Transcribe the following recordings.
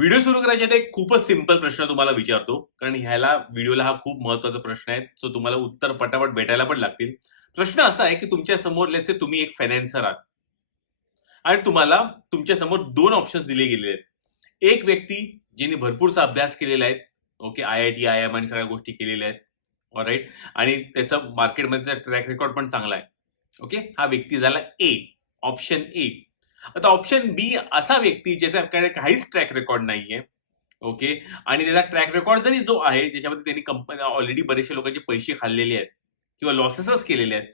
Video सुरू करायच्या ते एक खूपच सिंपल प्रश्न तुम्हाला विचारतो. कारण ह्याला व्हिडिओला हा खूप महत्त्वाचा प्रश्न आहे. सो तुम्हाला उत्तर पटापट भेटायला पण लागतील. प्रश्न असा आहे की तुमच्यासमोर लेचे तुम्ही एक फायनान्सर आहात. आणि तुम्हाला तुमच्यासमोर दोन ऑप्शन्स दिले गेले आहेत. एक व्यक्ती ज्यांनी भरपूरचा अभ्यास केलेला आहे. Okay I I T I M आणि सगळ्या गोष्टी केलेल्या आहेत. राईट आणि त्याचा मार्केटमध्ये ट्रॅक रेकॉर्ड पण चांगला आहे. ओके हा व्यक्ती झाला ए ऑप्शन ए आता ऑप्शन बी असा व्यक्ती ज्याच्याकडे काहीच ट्रॅक रेकॉर्ड नाहीये ओके आणि त्याचा ट्रॅक रेकॉर्ड जरी जो आहे ज्याच्यामध्ये त्यांनी कंपनी ऑलरेडी बरेचसे लोकांचे पैसे खाल्लेले आहेत किंवा लॉसेसच केलेले आहेत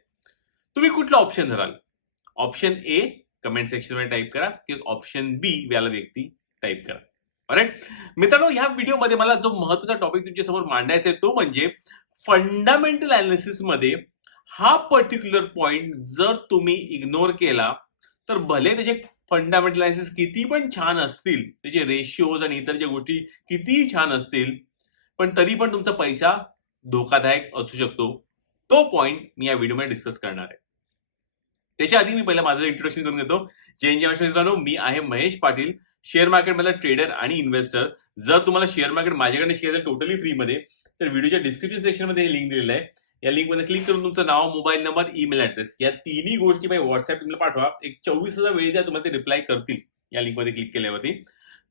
तुम्ही कुठला ऑप्शन धराल? ऑप्शन ए कमेंट सेक्शनमध्ये टाईप करा किंवा ऑप्शन बी याला व्यक्ती टाईप करा. राईट मित्रांनो ह्या व्हिडिओमध्ये मला जो महत्त्वाचा टॉपिक तुमच्यासमोर मांडायचा आहे तो म्हणजे फंडामेंटल अनालिसिसमध्ये हा पर्टिक्युलर पॉइंट जर तुम्ही इग्नोर केला तर भले त्याचे फंडामेंटल अनालिसिस किती पण छान असतील त्याचे रेशिओज आणि इतर ज्या गोष्टी कितीही छान असतील पण तरी पण तुमचा पैसा धोकादायक असू शकतो. तो पॉइंट मी या व्हिडिओमध्ये डिस्कस करणार आहे. त्याच्या आधी मी पहिला माझं इंट्रोडक्शन करून घेतो. जैन जय मित्रांनो. मी आहे महेश पाटील शेअर मार्केटमधला ट्रेडर आणि इन्व्हेस्टर जर तुम्हाला शेअर मार्केट माझ्याकडे शिकायचं टोटली फ्रीमध्ये तर व्हिडिओच्या डिस्क्रिप्शन सेक्शनमध्ये लिंक दिलेलं आहे. या लिंकमध्ये क्लिक करून तुमचं नाव मोबाईल नंबर ईमेल ऍड्रेस या तिन्ही गोष्टी माझ्या व्हॉट्सअप ईमेल पाठवा. एक चोवीस हजार वेळ द्या तुम्हाला ते रिप्लाय करतील या लिंकमध्ये क्लिक केल्यावरती.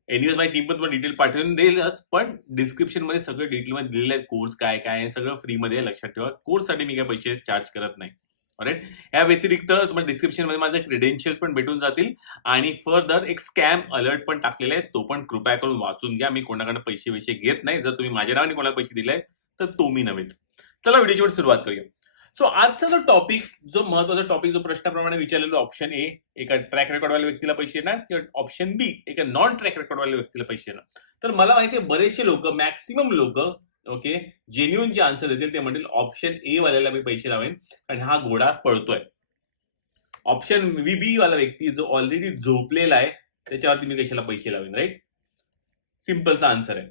एनिवेज माझी टीम पण तुम्हाला डिटेल पाठवून देईलच पण डिस्क्रिप्शनमध्ये सगळं डिटेल मध्ये दिलेलं आहे. कोर्स काय काय आहे सगळं फ्रीमध्ये मध्ये लक्षात ठेवा. कोर्ससाठी मी काय पैसे चार्ज करत नाही. राईट या व्यतिरिक्त तुम्हाला डिस्क्रिप्शनमध्ये माझे क्रेडेन्शियल्स पण भेटून जातील. आणि फर्दर एक स्कॅम अलर्ट पण टाकलेला आहे. तो पण कृपया करून वाचून घ्या. मी कोणाकडे पैसे वैसे घेत नाही. जर तुम्ही माझ्या नावाने कोणाला पैसे दिले तर तो मी नव्हेच. चला व्हिडिओची सुरुवात करूया. सो आजचा जो टॉपिक जो महत्त्वाचा टॉपिक जो प्रश्नाप्रमाणे विचारलेलो ऑप्शन ए एका ट्रॅक रेकॉर्डवाल्या व्यक्तीला पैसे येणार किंवा ऑप्शन बी एका नॉन ट्रॅक रेकॉर्डवाल्या व्यक्तीला पैसे येणार? तर मला माहिती आहे बरेचसे लोक मॅक्सिमम लोक ओके जेन्युन जे आन्सर देतील ते म्हणतील ऑप्शन ए वाल्याला मी पैसे लावेन कारण हा घोडा पळतोय. ऑप्शन बी बी वाला व्यक्ती जो ऑलरेडी झोपलेला आहे त्याच्यावरती मी कशाला पैसे लावेन राईट सिम्पलचा आन्सर आहे.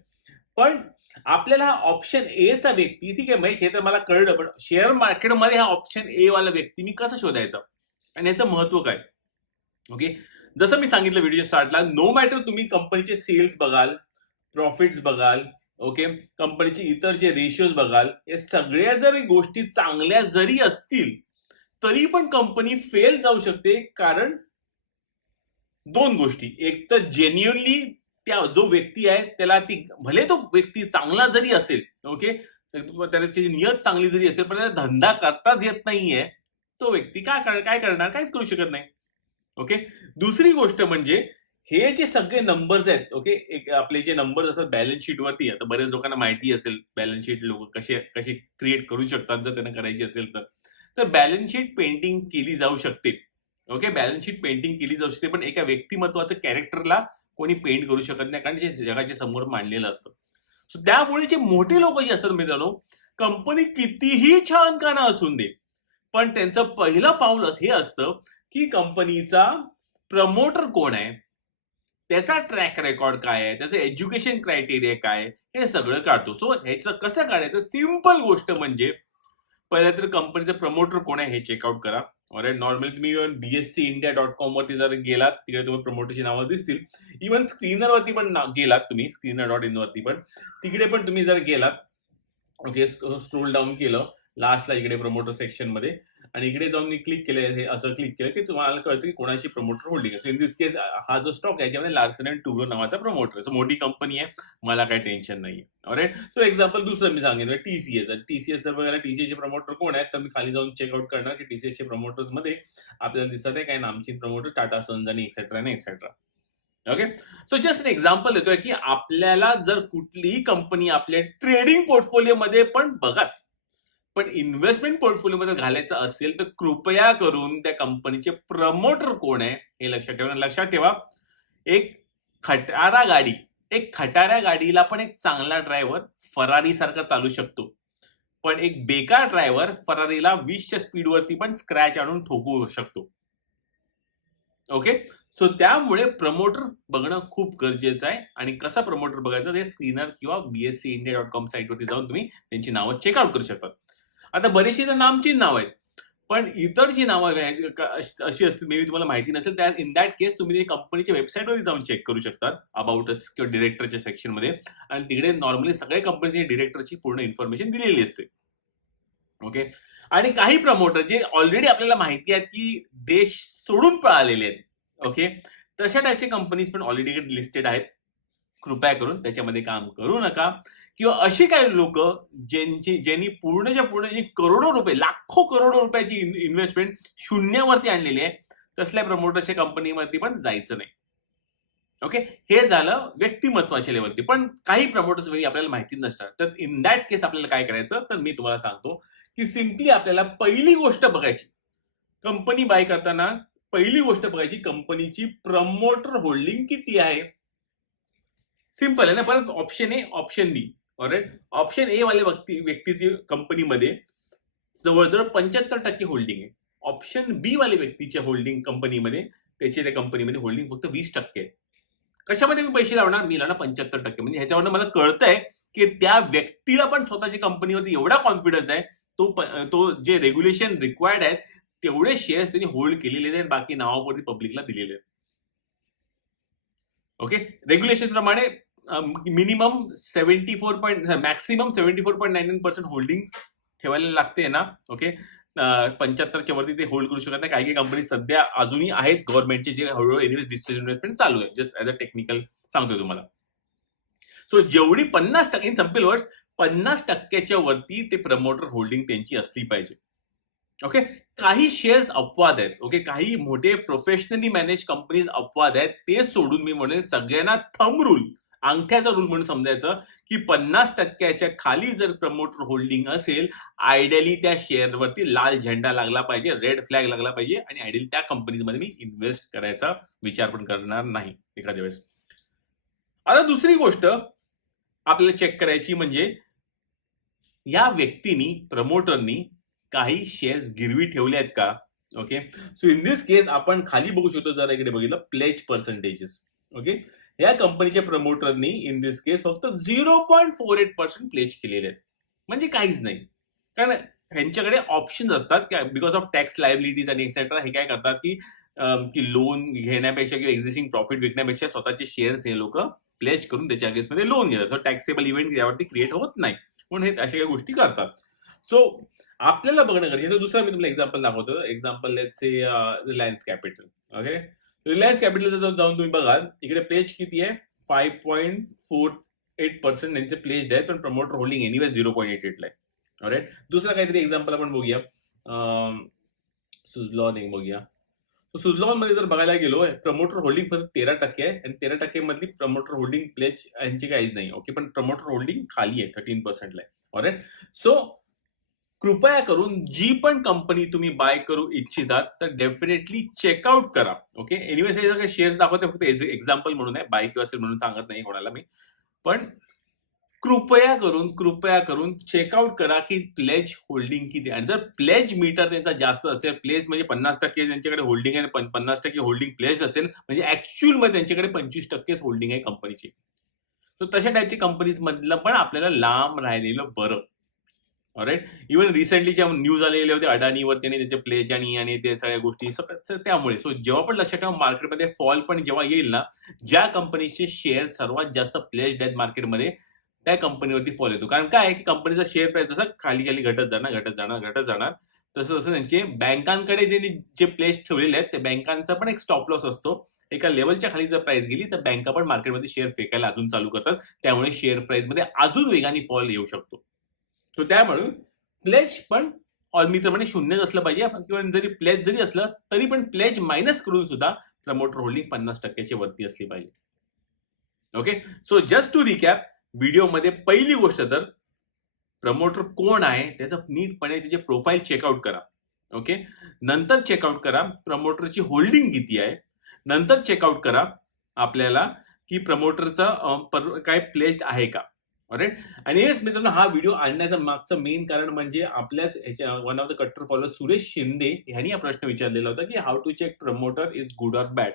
पण आपल्याला ऑप्शन ए चा व्यक्ती ठीक आहे महेश हे तर मला कळलं पण शेअर मार्केटमध्ये हा ऑप्शन ए वाला व्यक्ती मी कसा शोधायचा? आणि याचं महत्त्व काय? ओके जसं मी सांगितलं व्हिडिओ स्टार्टला नो मॅटर तुम्ही कंपनीचे सेल्स बघाल प्रॉफिट्स बघाल ओके कंपनीचे इतर जे रेशिओज बघाल या सगळ्या जरी गोष्टी चांगल्या जरी असतील तरी पण कंपनी फेल जाऊ शकते कारण दोन गोष्टी. एक तर जेन्युनली त्या जो व्यक्ती आहे त्याला ती भले तो व्यक्ती चांगला जरी असेल ओके त्याला त्याची नियत चांगली जरी असेल पण त्याला धंदा करताच येत नाहीये तो व्यक्ती काय काय करणार? काहीच करू शकत नाही ओके दुसरी गोष्ट म्हणजे हे जे सगळे नंबर्स आहेत ओके एक आपले जे नंबर्स असतात बॅलन्स शीट वरती आता बऱ्याच लोकांना माहिती असेल बॅलन्स शीट लोक कसे कसे क्रिएट करू शकतात जर त्यांना करायची असेल तर. तर बॅलन्स शीट पेंटिंग केली जाऊ शकते ओके बॅलन्स शीट पेंटिंग केली जाऊ शकते पण एका व्यक्तिमत्वाचं कॅरेक्टरला कोणी पेंट करू शकत नाही कारण जे जगाच्या समोर मांडलेलं असतं. सो त्यामुळे जे मोठे लोक जे असतात मित्रांनो कंपनी कितीही छान काना असून दे पण त्यांचं पहिलं पाऊल हे असतं की कंपनीचा प्रमोटर कोण आहे त्याचा ट्रॅक रेकॉर्ड काय आहे त्याचं एज्युकेशन क्रायटेरिया काय आहे, हे सगळं काढतो. सो ह्याचं कसं काढायचं? सिंपल गोष्ट म्हणजे पहिलं तर कंपनीचं प्रमोटर कोण आहे हे चेकआउट करा. नॉर्मली तुम्ही बीएससी इंडिया डॉट कॉम वरती जर गेलात तिकडे तुम्हाला प्रमोटरची नावं दिसतील. इव्हन स्क्रीनर वरती पण गेलात तुम्ही स्क्रीनर डॉट इन वरती पण. तिकडे पण तुम्ही जर गेलात ओके स्क्रोल डाऊन केलं लास्टला इकडे प्रमोटर सेक्शनमध्ये आणि इकडे जाऊन मी क्लिक केलं हे असं क्लिक केलं की तुम्हाला कळतं की कोणाची promoter holding so in this case हा जो स्टॉक आहे याच्यामध्ये लार्सन अँड टुब्रो नावाचा प्रमोटर सो मोठी कंपनी आहे. मला काही टेन्शन नाही राईट सो एक्झाम्पल दुसरं मी सांगितलं टीसीएस टीसीएस जर बघायला टीसीएस चे प्रमोटर कोण आहेत तर मी खाली जाऊन चेकआउट करणार की टीसीएस चे प्रमोटर्समध्ये आपल्याला दिसत आहे काय नामचीन प्रमोटर टाटा सन्स आणि एक्सेट्रा आणि etcetera okay so just example देतोय की आपल्याला जर कुठलीही कंपनी आपल्या ट्रेडिंग पोर्टफोलिओ मध्ये पण बघाच. पण इन्व्हेस्टमेंट पोर्टफोलिओ मध्ये घालायचं असेल तर कृपया करून त्या कंपनीचे प्रमोटर कोण आहे हे लक्षात ठेवा. लक्षात ठेवा एक खटारा गाडी एक खटाऱ्या गाडीला पण एक चांगला ड्रायव्हर फरारी सारखा चालू शकतो. पण एक बेकार ड्रायव्हर फरारीला वीसच्या स्पीड वरती पण स्क्रॅच आणून ठोकू शकतो. ओके सो त्यामुळे प्रमोटर बघणं खूप गरजेचं आहे. आणि कसा प्रमोटर बघायचा? ते स्क्रीनर किंवा बीएससी इंडिया डॉट कॉम साईटवरती जाऊन तुम्ही त्यांची नावं चेकआउट करू शकता. आता बरीचशी तर नामची नाव आहेत. पण इतर जी नावं आहेत म्हणजे अशी असतील मे बी तुम्हाला माहिती नसेल त्या इन दॅट केस तुम्ही कंपनीच्या वेबसाईटवर जाऊन चेक करू शकतात अबाउट अस किंवा डिरेक्टरच्या सेक्शनमध्ये आणि तिकडे नॉर्मली सगळ्या कंपनीच्या डिरेक्टरची पूर्ण इन्फॉर्मेशन दिलेली असते. ओके आणि काही प्रमोटर जे ऑलरेडी आपल्याला माहिती आहेत की देश सोडून पळालेले आहेत. ओके तशा टाईपचे कंपनीज पण ऑलरेडी लिस्टेड आहेत. कृपया करून त्याच्यामध्ये काम करू नका. किंवा अशी काही लोक ज्यांची ज्यांनी पूर्णच्या पूर्ण जी करोडो रुपये लाखो करोडो रुपयाची इन्व्हेस्टमेंट शून्यावरती आणलेली आहे तसल्या प्रमोटरच्या कंपनीवरती पण जायचं नाही. ओके हे झालं व्यक्तिमत्वाच्या लेवलती पण काही प्रमोटर्स वेळी आपल्याला माहिती नसतात तर इन दॅट केस आपल्याला काय करायचं? तर मी तुम्हाला सांगतो की सिम्पली आपल्याला पहिली गोष्ट बघायची. कंपनी बाय करताना पहिली गोष्ट बघायची कंपनीची प्रमोटर होल्डिंग किती आहे? सिंपल आहे ना? परत option A option B alright option A वाले व्यक्ती व्यक्तीची कंपनीमध्ये जवळजवळ पंच्याहत्तर टक्के होल्डिंग आहे. ऑप्शन बी वाले व्यक्तीच्या होल्डिंग कंपनीमध्ये त्याच्या त्या कंपनीमध्ये होल्डिंग फक्त वीस टक्के आहे. कशामध्ये मी पैसे लावणार? मी लावणार पंच्याहत्तर टक्के. म्हणजे ह्याच्यावरनं मला कळतंय की त्या व्यक्तीला पण स्वतःच्या कंपनीवरती एवढा कॉन्फिडन्स आहे तो तो जे रेग्युलेशन रिक्वायर्ड आहेत तेवढे शेअर्स त्यांनी होल्ड केलेले आहेत बाकी नावावरती पब्लिकला दिलेले आहेत. ओके रेग्युलेशन प्रमाणे minimum seventy four point maximum seventy four point nine percent holding ठेवायला लागते ना ओके पंच्याहत्तरच्या वरती ते होल्ड करू शकत नाही. काही काही कंपनी सध्या अजूनही आहेत. गव्हर्नमेंटचे जे हळूहळू एनिवेज डिजिटल इन्व्हेस्टमेंट चालू आहे. जस्ट ऍज अ टेक्निकल सांगतोय तुम्हाला. सो जेवढी पन्नास टक्के इन सिंपल पन्नास टक्क्याच्या वरती ते प्रमोटर होल्डिंग त्यांची असली पाहिजे. ओके काही शेअर्स अपवाद आहेत. ओके काही मोठे प्रोफेशनली मॅनेज कंपनीज अपवाद आहेत. ते सोडून मी म्हणेन सगळ्यांना थंब रूल अंगठ्याचा रूल म्हणून समजायचं की पन्नास टक्क्याच्या खाली जर प्रमोटर होल्डिंग असेल आयडियली त्या शेअरवरती लाल झेंडा लागला पाहिजे रेड फ्लॅग लागला पाहिजे आणि आयडियली त्या कंपनीजमध्ये मी इन्व्हेस्ट करायचा विचार पण करणार नाही एखाद्या वेळेस. आता दुसरी गोष्ट आपल्याला चेक करायची म्हणजे या व्यक्तीनी प्रमोटरनी काही शेअर्स गिरवी ठेवले आहेत का? Okay so in this case आपण खाली बघू शकतो जर इकडे बघितलं प्लेज पर्सेंटेजेस ओके या कंपनीच्या प्रमोटरनी इन दिस केस फक्त zero point four eight percent pledge केलेले आहेत. म्हणजे काहीच नाही. कारण ह्यांच्याकडे ऑप्शन्स असतात बिकॉज ऑफ टॅक्स लायबिलिटीज आणि एक्सेट्रा हे काय करतात की की लोन घेण्यापेक्षा किंवा एक्झिस्टिंग प्रॉफिट विकण्यापेक्षा स्वतःचे शेअर्स हे लोक प्लेज करून त्याच्या अगेन्स्टमध्ये लोन घेतात. सो टॅक्सेबल इव्हेंट यावरती क्रिएट होत नाही. म्हणून हे अशा काही गोष्टी करतात. सो आपल्याला बघणं गरजेचं दुसरं दुसरा मी तुम्हाला एक्झाम्पल दाखवतो. Example let say Reliance Capital okay Reliance Capital जर जाऊन तुम्ही बघाल इकडे प्लेज किती आहे? Five point four eight percent त्यांचे प्लेज आहे पण promoter holding anyway zero point eight एटला आहे. राईट दुसरा काहीतरी एक्झाम्पल आपण बघूया. सुझलॉन एक बघूया. सुझलॉनमध्ये जर बघायला गेलो प्रमोटर होल्डिंग फक्त तेरा टक्के आहे आणि तेरा टक्के मधली प्रमोटर होल्डिंग प्लेज यांची काहीच नाही ओके पण प्रमोटर होल्डिंग खाली आहे थर्टीन पर्सेंटला आहे. ऑलराईट सो कृपया करून जी पण कंपनी तुम्ही बाय करू इच्छितात तर डेफिनेटली चेकआउट करा. ओके एनिवेज हे काही शेअर्स दाखवते फक्त एक्झाम्पल म्हणून आहे. बाय किंवा असेल म्हणून सांगत नाही कोणाला मी. पण कृपया करून कृपया करून चेकआउट करा की प्लेज होल्डिंग किती आणि जर प्लेज मीटर त्यांचा जास्त असेल प्लेज म्हणजे पन्नास टक्के त्यांच्याकडे होल्डिंग आहे पन्नास टक्के होल्डिंग प्लेज असेल म्हणजे ऍक्च्युअलमध्ये त्यांच्याकडे पंचवीस टक्केच होल्डिंग आहे कंपनीची तर तशा टाईपची कंपनीज मधलं पण आपल्याला लांब राहिलेलं बरं. राईट इव्हन रिसेंटली ज्या न्यूज आलेले होते अडाणीवर त्याने त्याचे प्लेज आणि आणि ते सगळ्या गोष्टी त्यामुळे. सो जेव्हा पण लक्षात ठेवा मार्केटमध्ये फॉल पण जेव्हा येईल ना ज्या कंपनीचे शेअर सर्वात जास्त प्लेस्ड आहेत मार्केटमध्ये त्या कंपनीवरती फॉल येतो. कारण काय आहे की कंपनीचा शेअर प्राइस जसा खाली खाली घटत जाणार घटत जाणार घटत जाणार तसं तसं त्यांचे बँकांकडे त्यांनी जे प्लेस ठेवलेले आहेत त्या बँकांचा पण एक स्टॉप लॉस असतो. एका लेवलच्या खाली जर प्राइस गेली तर बँका पण मार्केटमध्ये शेअर फेकायला अजून चालू करतात. त्यामुळे शेअर प्राइसमध्ये अजून वेगाने फॉल येऊ शकतो. तो त्यामुळे प्लेज पण ऑल मी तर म्हणे शून्यच असलं पाहिजे. किंवा जरी प्लेज जरी असलं तरी पण प्लेज मायनस करून सुद्धा प्रमोटर होल्डिंग पन्नास टक्क्याची वरती असली पाहिजे. Okay so just to recap व्हिडिओमध्ये पहिली गोष्ट तर प्रमोटर कोण आहे त्याचं नीटपणे त्याचे प्रोफाईल चेकआउट करा. ओके नंतर चेकआउट करा प्रमोटरची होल्डिंग किती आहे. नंतर चेकआउट करा आपल्याला की प्रमोटरचा काय प्लेस्ड आहे का. राईट आणि येस मित्रांनो हा व्हिडिओ आणण्याचं मागचं मेन कारण म्हणजे आपल्याच ह्याच्या वन ऑफ द कट्टर फॉलोअर सुरेश शिंदे यांनी हा प्रश्न विचारलेला होता की how to check promoter is good or bad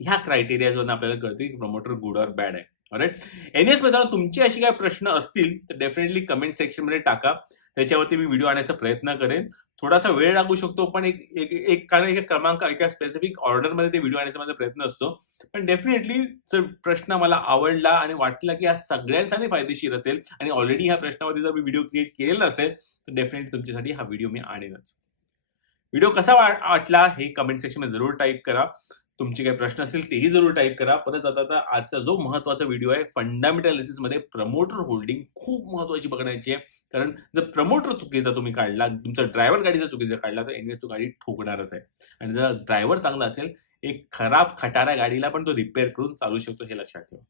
ह्या क्रायटेरियाजवरून आपल्याला कळते की प्रमोटर गुड ऑर बॅड आहे. राईट एनएस मित्रांनो तुमचे असे काही प्रश्न असतील तर डेफिनेटली कमेंट सेक्शनमध्ये टाका. त्याच्यावरती मी व्हिडिओ आणायचा प्रयत्न करेन. थोडासा वेळ लागू शकतो पण एक एक एक कारण एका क्रमांक एका स्पेसिफिक ऑर्डरमध्ये ते व्हिडिओ आणण्याचा माझा प्रयत्न असतो. पण डेफिनेटली जर प्रश्न मला आवडला आणि वाटला की हा सगळ्यांसाठी फायदेशीर असेल आणि ऑलरेडी ह्या प्रश्नावरती जर मी व्हिडिओ क्रिएट केलेला असेल तर डेफिनेटली तुमच्यासाठी हा व्हिडिओ मी आणेनच. व्हिडिओ कसा वाटला हे कमेंट सेक्शनमध्ये जरूर टाईप करा. तुमचे काही प्रश्न असतील तेही जरूर टाईप करा. परत आता आता आजचा जो महत्त्वाचा व्हिडिओ आहे फंडामेंटलमध्ये प्रमोटर होल्डिंग खूप महत्वाची बघण्याची आहे. कारण जर प्रमोटर चुकीचा तुम्ही काढला तुमचा ड्रायव्हर गाडीचा चुकीचा काढला तर एनएस तो गाडी ठोकणारच आहे. आणि जर ड्रायव्हर चांगला असेल एक खराब खटारा गाडीला पण तो रिपेअर करून चालू शकतो हे लक्षात ठेवा.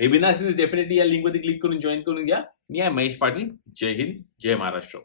वेबिनार सिरीज डेफिनेटली या लिंकमध्ये क्लिक करून जॉईन करून घ्या. मी आहे महेश पाटील. जय हिंद जय महाराष्ट्र.